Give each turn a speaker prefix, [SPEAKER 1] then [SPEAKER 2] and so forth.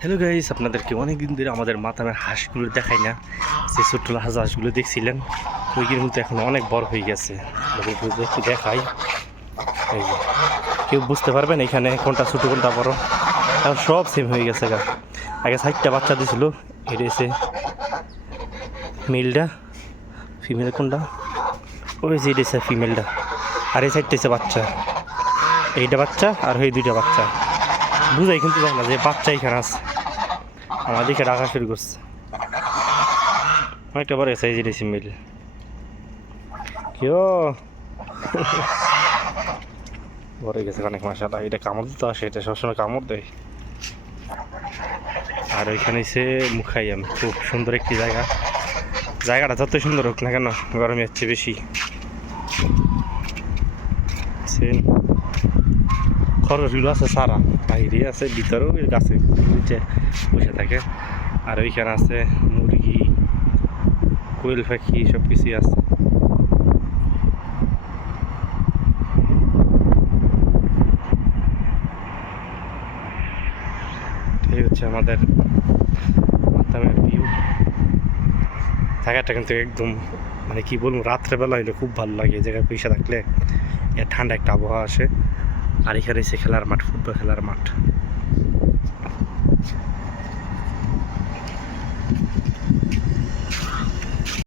[SPEAKER 1] Hello guys আপনাদেরকে অনেক দিন ধরে আমাদের মাথামের হাঁসগুলো দেখাই না। যে ছোট্ট হাঁস হাঁসগুলো দেখছিলেন? ওইগুলোর মধ্যে এখন অনেক বড় হয়ে গেছে। একটু দেখাই। কেউ বুঝতে পারবেন এখানে কোনটা ছোটো, কোনটা বড়? এখন সব সেম হয়ে গেছে গা। আগে ষাটটা বাচ্চা দিছিল। এটা এসে মেলটা ফিমেল কোনটা? ওই যে এটা ফিমেলটা আর এই সাইডটা এসে বাচ্চা। এইটা বাচ্চা আর ওই দুইটা বাচ্চা। বুঝাই কিন্তু যায় না যে বাচ্চা এখানে আছে। আমার দিকে ডাকা শুরু করছে। অনেকটা বড় সাইজ রেসি মিল। কেউ বড় গেছে অনেক মাসালা এটা কামড় দিতে আসে, এটা সবসময় কামড় দেয়। আর ওইখানে সে মুখাই আমি খুব সুন্দর একটি জায়গা। জায়গাটা যত সুন্দর হোক না কেন, গরমে হচ্ছে বেশি। খরচগুলো আছে সারা। বাইরে আছে, ভিতরেও গাছে নিচে বসে থাকে। আর ওইখানে আছে মুরগি, কোয়েল পাখি সব কিছুই আছে। এই হচ্ছে আমাদের ভিউ। জায়গাটা কিন্তু একদম মানে কি বলব, রাত্রেবেলা হইলে খুব ভালো লাগে। এই জায়গায় পয়সা থাকলে ঠান্ডা একটা আবহাওয়া আসে। আর এখানে এসে খেলার মাঠ ফুটবল খেলার মাঠ।